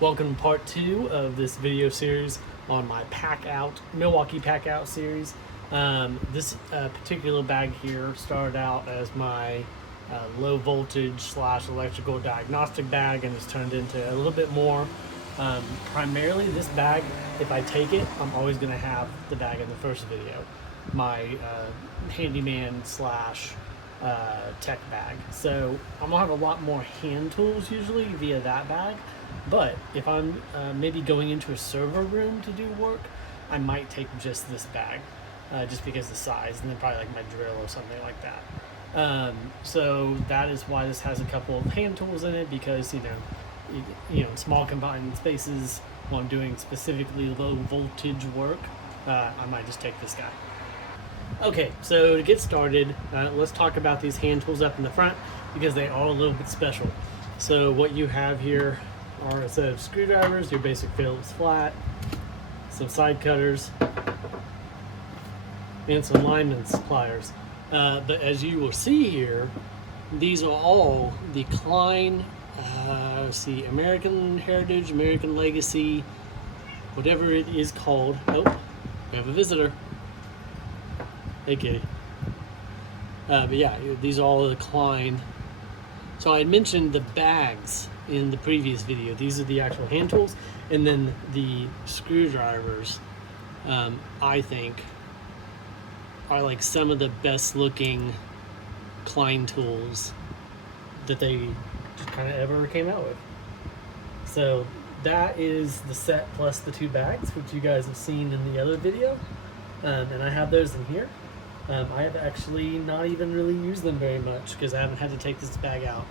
Welcome to part 2 of this video series on my Milwaukee PACKOUT series. This particular bag here started out as my low voltage / electrical diagnostic bag and has turned into a little bit more. Primarily this bag, if I take it, I'm always going to have the bag in the first video. My handyman / tech bag. So I'm gonna have a lot more hand tools usually via that bag, but if I'm maybe going into a server room to do work, I might take just this bag, just because of the size, and then probably like my drill or something like that. So that is why this has a couple of hand tools in it, because you know, in small confined spaces, when I'm doing specifically low voltage work, I might just take this guy. Okay, so to get started, let's talk about these hand tools up in the front, because they are a little bit special. So what you have here are a set of screwdrivers, your basic Phillips flat, some side cutters, and some lineman's pliers. But as you will see here, these are all the Klein, American Heritage, American Legacy, whatever it is called. Oh, we have a visitor. Hey kitty. But yeah, these are all the Klein. So I had mentioned the bags in the previous video. These are the actual hand tools, and then the screwdrivers, I think, are like some of the best looking Klein tools that they just kind of ever came out with. So that is the set plus the 2 bags, which you guys have seen in the other video, and I have those in here. I have actually not even really used them very much, because I haven't had to take this bag out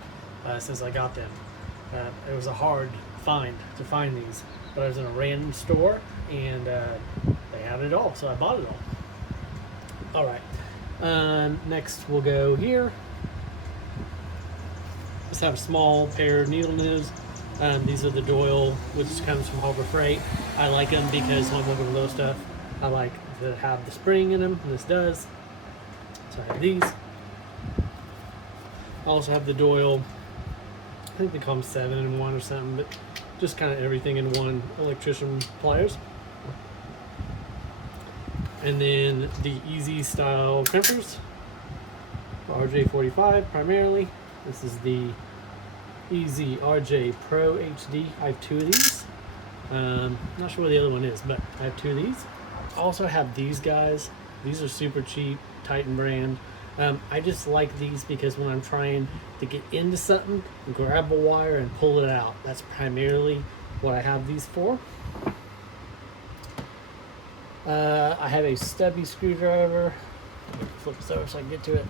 since I got them. It was a hard find to find these, but I was in a random store and they had it all, so I bought it all. Alright, next we'll go here. Just have a small pair of needle nibs. These are the Doyle, which comes from Harbor Freight. I like them because when I'm looking for low stuff, I like to have the spring in them, and this does. So I have these. I also have the Doyle, I think they call them 7-in-1 or something, but just kind of everything in one electrician pliers. And then the Easy style crimpers, RJ45 primarily. This is the Easy RJ Pro HD. I have 2 of these. Not sure what the other one is, but I have 2 of these. I also have these guys. These are super cheap, Titan brand. I just like these because when I'm trying to get into something, grab a wire and pull it out. That's primarily what I have these for. I have a stubby screwdriver. Let me flip this over so I can get to it.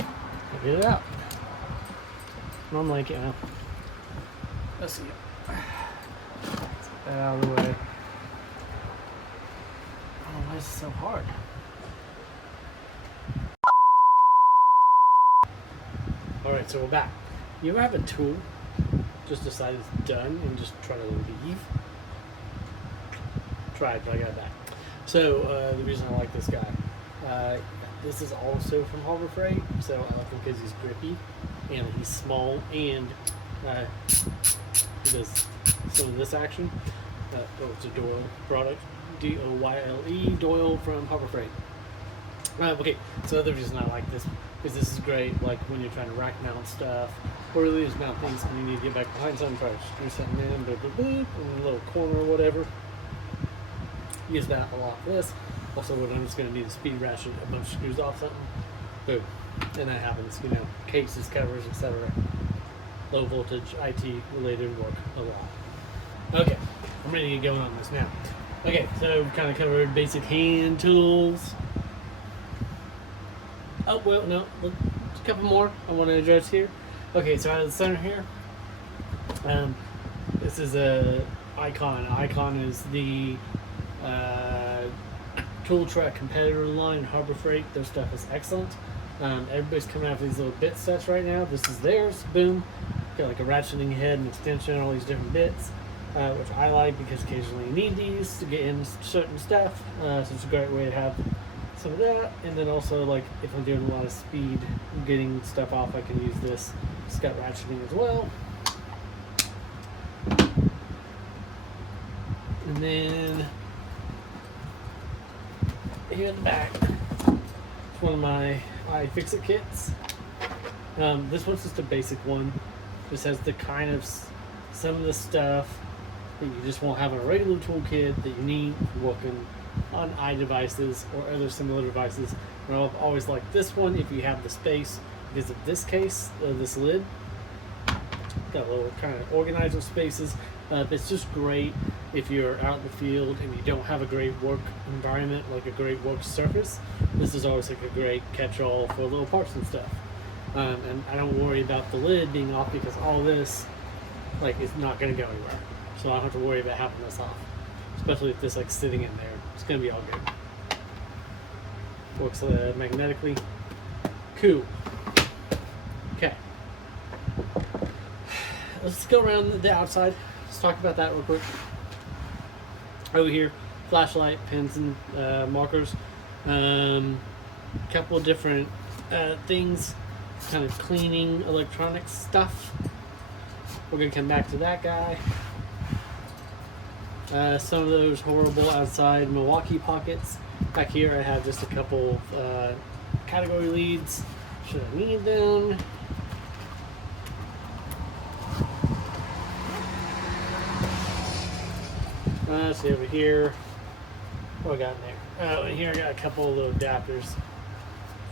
I'll get it out. Normally, let's see. Out of the way. Oh, why is it so hard? Alright, so we're back. You ever have a tool just decide it's done and just try to leave? Tried, but I got back. So the reason I like this guy, this is also from Harbor Freight, so I like him because he's grippy and he's small, and he does some of this action. It's a Doyle product, D-O-Y-L-E, Doyle from Harbor Freight. Okay, so the reason I like this is this is great, like when you're trying to rack mount stuff, or really just mount things when you need to get back behind something, try to screw something in, in a little corner or whatever. Use that a lot for this. Also, when I'm just going to need to speed ratchet a bunch of screws off something, boom, and that happens, cases, covers, etc. Low voltage, IT related work a lot. Okay, I'm ready to get going on this now. Okay, so we kind of covered basic hand tools. Oh, well, no, look, a couple more I want to address here. Okay, so out of the center here, this is a Icon. Icon is the tool truck competitor line, Harbor Freight. Their stuff is excellent. Everybody's coming out with these little bit sets right now. This is theirs. Boom. Got like a ratcheting head and extension, all these different bits, which I like because occasionally you need these to get in certain stuff. So it's a great way to have some of that. And then also, like, if I'm doing a lot of speed getting stuff off, I can use this It's got ratcheting as well. And then here in the back, it's one of my iFixit kits. This one's just a basic one. Just has the kind of some of the stuff that you just won't have in a regular toolkit that you need for working on iDevices or other similar devices. And I've always liked this one if you have the space because of this case, this lid. Got little kind of organizer spaces. It's just great if you're out in the field and you don't have a great work environment, like a great work surface. This is always like a great catch-all for little parts and stuff. And I don't worry about the lid being off because all this is not going to go anywhere. So I don't have to worry about having this off. Especially if this sitting in there. It's going to be all good. Works magnetically. Cool. Okay. Let's go around the outside. Let's talk about that real quick. Over here, flashlight, pens, and markers. Couple of different things, kind of cleaning electronics stuff. We're gonna come back to that guy. Some of those horrible outside Milwaukee pockets. Back here, I have just a couple category leads. Should I need them? See over here, what I got in there? Oh, and here I got a couple of little adapters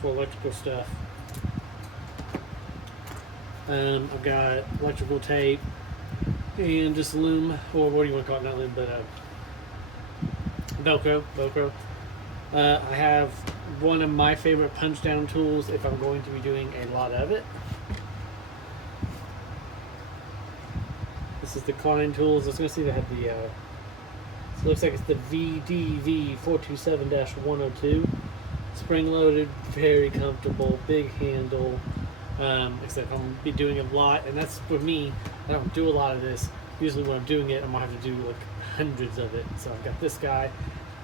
for electrical stuff. I've got electrical tape and just loom, or what do you want to call it? Not loom, but Velcro. I have one of my favorite punch down tools if I'm going to be doing a lot of it. This is the Klein tools. I was going to see they have the so it looks like it's the VDV427-102. Spring loaded, very comfortable, big handle. Except I'm gonna be doing a lot, and that's for me. I don't do a lot of this. Usually when I'm doing it, I'm gonna have to do hundreds of it. So I've got this guy.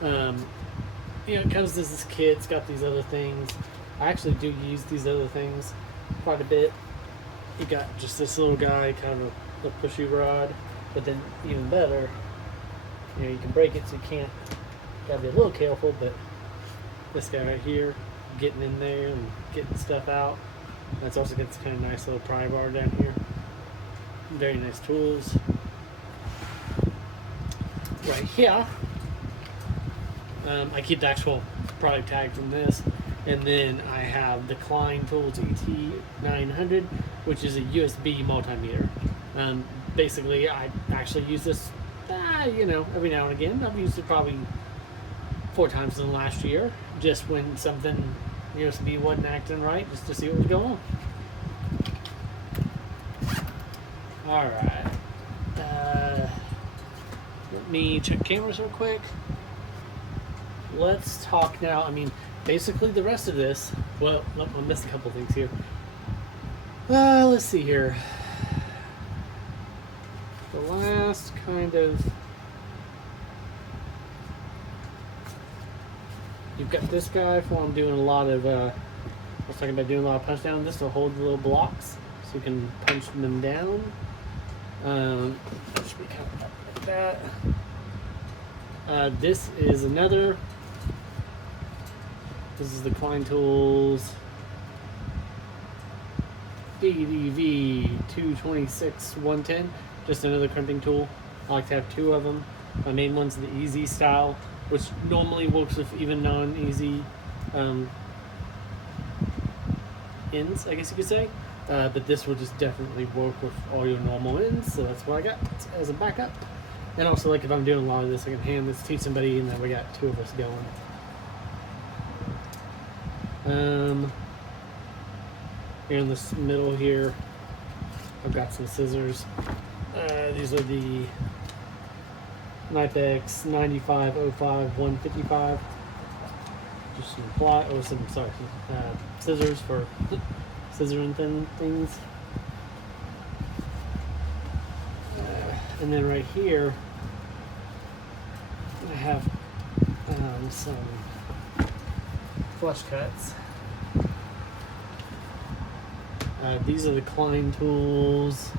It comes as this kit. It's got these other things. I actually do use these other things quite a bit. You got just this little guy, kind of a pushy rod, but then even better, you can break it, so you can't. Gotta be a little careful, but this guy right here, getting in there and getting stuff out. That's also got this kind of nice little pry bar down here. Very nice tools. Right here, I keep the actual product tag from this, and then I have the Klein Tools ET900, which is a USB multimeter. Basically, I actually use this, every now and again. I've used it probably 4 times in the last year, just when something USB wasn't acting right, just to see what was going on. Alright. Let me check cameras real quick. Let's talk now. Basically the rest of this, I missed a couple things here. Let's see here. The last kind of... You've got this guy for when I'm doing a lot of, I was talking about doing a lot of punch down. This will hold the little blocks so you can punch them down. Should be kind of like that. This is another. This is the Klein Tools DDV226-110. Just another crimping tool. I like to have 2 of them. My main one's the easy style, which normally works with even non-easy ends, I guess you could say. But this will just definitely work with all your normal ends, so that's what I got as a backup. And also, if I'm doing a lot of this, I can hand this to somebody, and then we got 2 of us going. Here in this middle here, I've got some scissors. These are the Knipex 9505-155. Just some scissors for scissoring things. And then right here, I have some flush cuts. These are the Klein tools.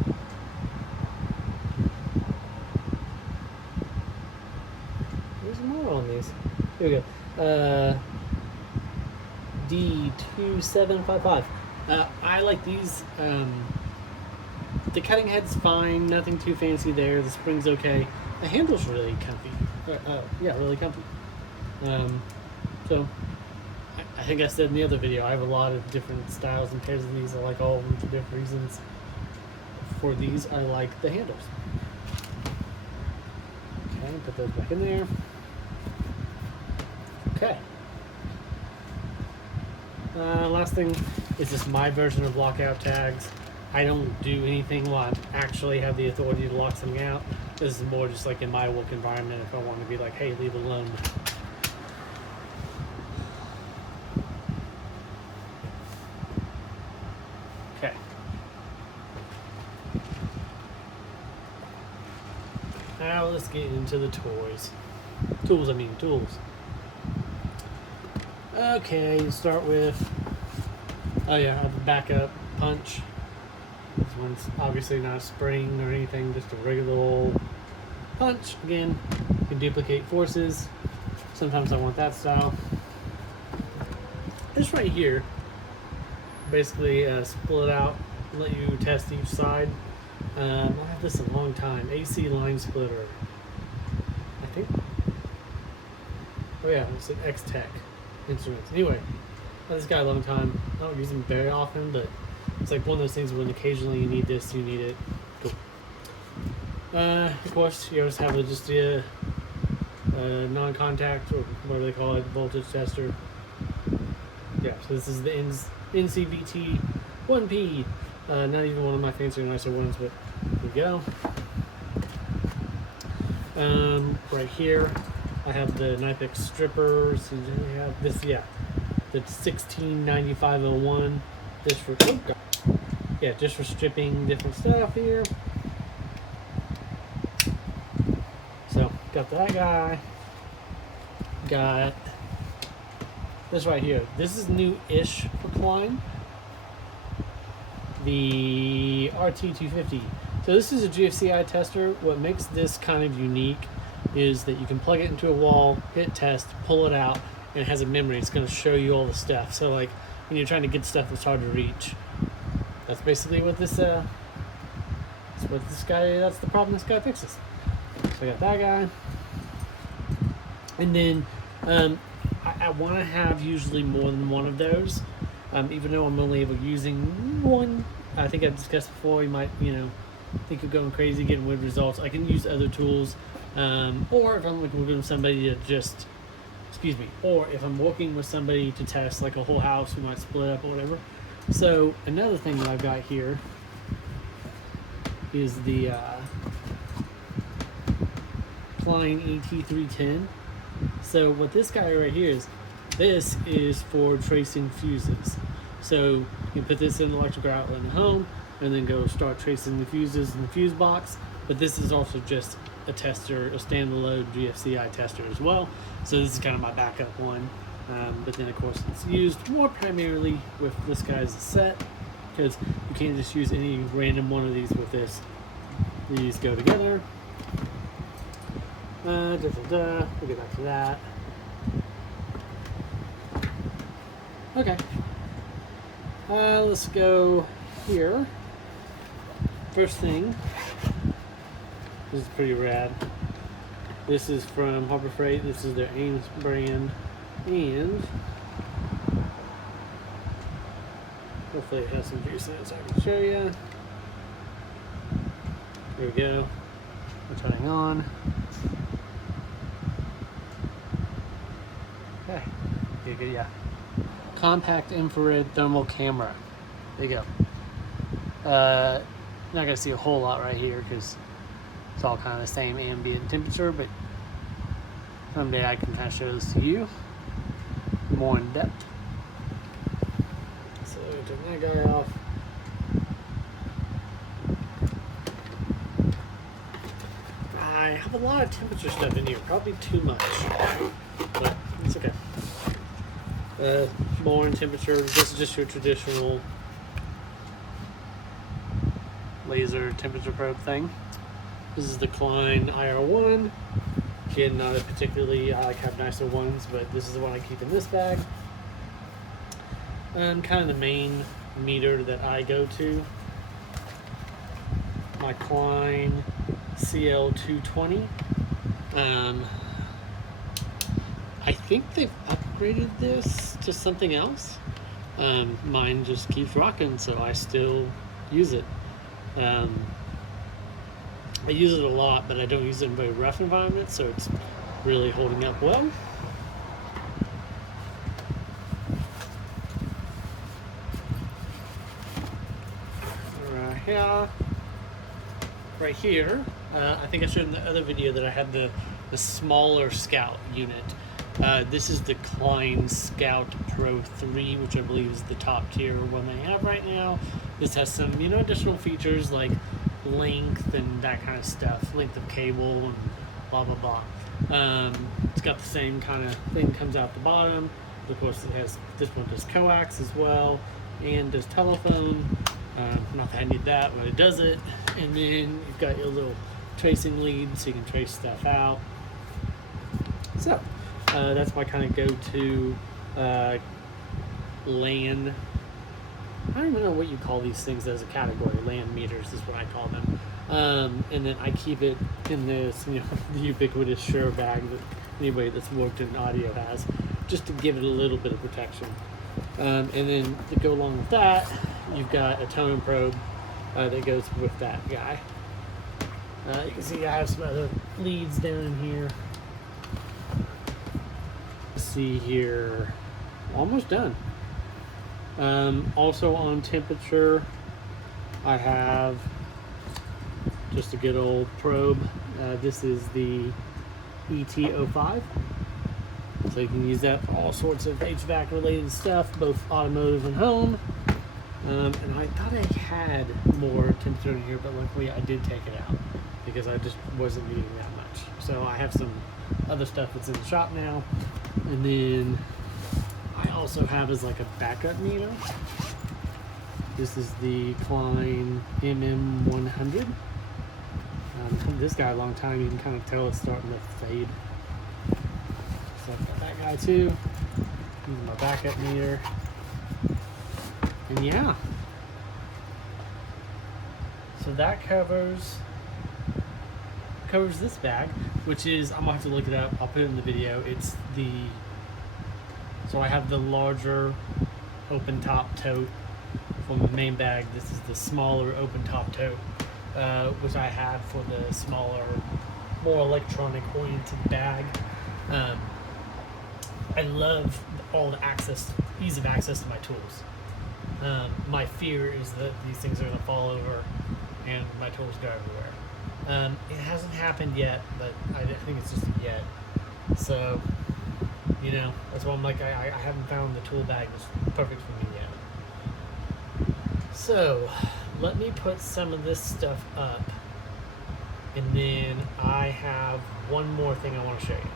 There's more on these. Here we go. D2755. I like these. The cutting head's fine, nothing too fancy there. The spring's okay. The handle's really comfy. Yeah, really comfy. So, I think I said in the other video, I have a lot of different styles and pairs of these. I like all of them for different reasons. For these, I like the handles. Okay, put those back in there. Okay. Last thing is just my version of lockout tags. I don't do anything while I actually have the authority to lock something out. This is more just like in my work environment if I want to be like, hey, leave it alone. Okay. Now let's get into the toys. Tools. Okay, start with, oh yeah, the backup punch. This one's obviously not a spring or anything, just a regular old punch. Again, you can duplicate forces. Sometimes I want that style. This right here, basically split out, let you test each side. I'll have this a long time. AC line splitter. I think. Oh yeah, it's an X-Tech Instruments. Anyway, I've had this guy a long time. I don't use him very often, but it's like one of those things when occasionally you need this, you need it. Cool. Of course, you always have just a non-contact, or whatever they call it, voltage tester. Yeah, so this is the NCVT 1P. Not even one of my fancier, nicer ones, but here we go. Right here, I have the Knipex stripper. So I have this, yeah, the 169501. Just for just for stripping different stuff here. So got that guy. Got this right here. This is new-ish for Klein. The RT250. So this is a GFCI tester. What makes this kind of unique is that you can plug it into a wall, hit test, pull it out, and it has a memory. It's going to show you all the stuff. So like when you're trying to get stuff that's hard to reach, that's basically what this that's the problem this guy fixes. So I got that guy. And then I want to have usually more than one of those. Even though I'm only ever using one. I think I've discussed before, you might, think of going crazy, getting weird results. I can use other tools. Or if I'm working with somebody to just, or if I'm working with somebody to test like a whole house who might split up or whatever. So another thing that I've got here is the Klein ET310. So what this guy right here is, this is for tracing fuses. So you can put this in the electrical outlet in the home and then go start tracing the fuses in the fuse box. But this is also just a tester, a standalone GFCI tester as well. So this is kind of my backup one. But then of course it's used more primarily with this guy as a set, because you can't just use any random one of these with this. These go together. We'll get back to that. Okay. Let's go here. First thing, this is pretty rad. This is from Harbor Freight. This is their Ames brand, and hopefully it has some juice in it so I can show you. There we go. We're turning on. Okay. Good, yeah. Compact infrared thermal camera. There you go. Not gonna see a whole lot right here because it's all kind of the same ambient temperature, but someday I can kind of show this to you more in depth. So turn that guy off. I have a lot of temperature stuff in here, probably too much, but it's okay. More in temperature. This is just your traditional laser temperature probe thing. This is the Klein IR1. Again, not a particularly, I like have nicer ones, but this is the one I keep in this bag. Kind of the main meter that I go to. My Klein CL220. I think they've upgraded this to something else. Mine just keeps rocking, so I still use it. I use it a lot, but I don't use it in very rough environments, so it's really holding up well. Right here, I think I showed in the other video that I had the smaller Scout unit. This is the Klein Scout Pro 3, which I believe is the top tier one they have right now. This has some, additional features like length and that kind of stuff, length of cable and blah blah blah. It's got the same kind of thing comes out the bottom. Of course, it has this one does coax as well and does telephone. Not that I need that, but it does it. And then you've got your little tracing lead, so you can trace stuff out. So that's my kind of go-to LAN. I don't even know what you call these things as a category. LAN meters is what I call them. And then I keep it in this, the ubiquitous Shure bag that anybody that's worked in audio has, just to give it a little bit of protection. And then to go along with that, you've got a tone probe that goes with that guy. You can see I have some other leads down in here. See here, almost done. Also on temperature, I have just a good old probe. This is the ET05. So you can use that for all sorts of HVAC related stuff, both automotive and home. And I thought I had more temperature in here, but luckily I did take it out because I just wasn't needing that much. So I have some other stuff that's in the shop now. And then I also have as like a backup meter. This is the Klein MM100. This guy a long time, you can kind of tell it's starting to fade. So I've got that guy too. Using my backup meter. And yeah. So that covers this bag, which is, I'm gonna have to look it up. I'll put it in the video. It's the, so I have the larger open top tote from the main bag. This is the smaller open top tote, which I have for the smaller, more electronic oriented bag. I love all the ease of access to my tools. My fear is that these things are gonna fall over and my tools go everywhere. It hasn't happened yet, but I think it's just a yet. So, that's why I'm like, I haven't found the tool bag that's perfect for me yet. So, let me put some of this stuff up, and then I have one more thing I want to show you.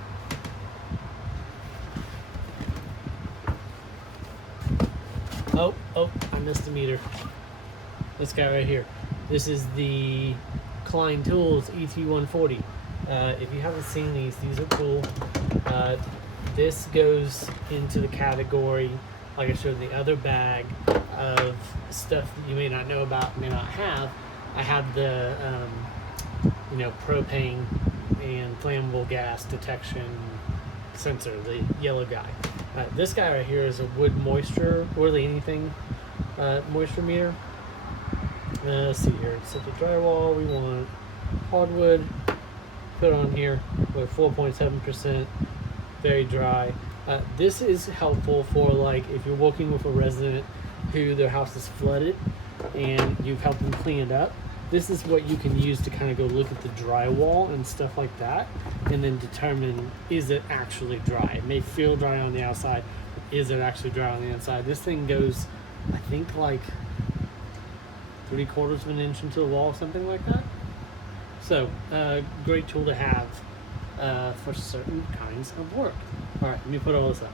Oh, I missed the meter. This guy right here. This is the Klein Tools ET140. If you haven't seen these are cool. This goes into the category, like I showed in the other bag, of stuff that you may not know about, may not have. I have the, propane and flammable gas detection sensor, the yellow guy. This guy right here is a wood moisture, really anything moisture meter. Let's see here. Set the drywall. We want hardwood. Put on here with 4.7%. Very dry. This is helpful for like if you're working with a resident who their house is flooded and you've helped them clean it up. This is what you can use to kind of go look at the drywall and stuff like that, and then determine, is it actually dry? It may feel dry on the outside, but is it actually dry on the inside? This thing goes, I think, like 3/4 of an inch into the wall, something like that. So, great tool to have for certain kinds of work. All right, let me put all this up.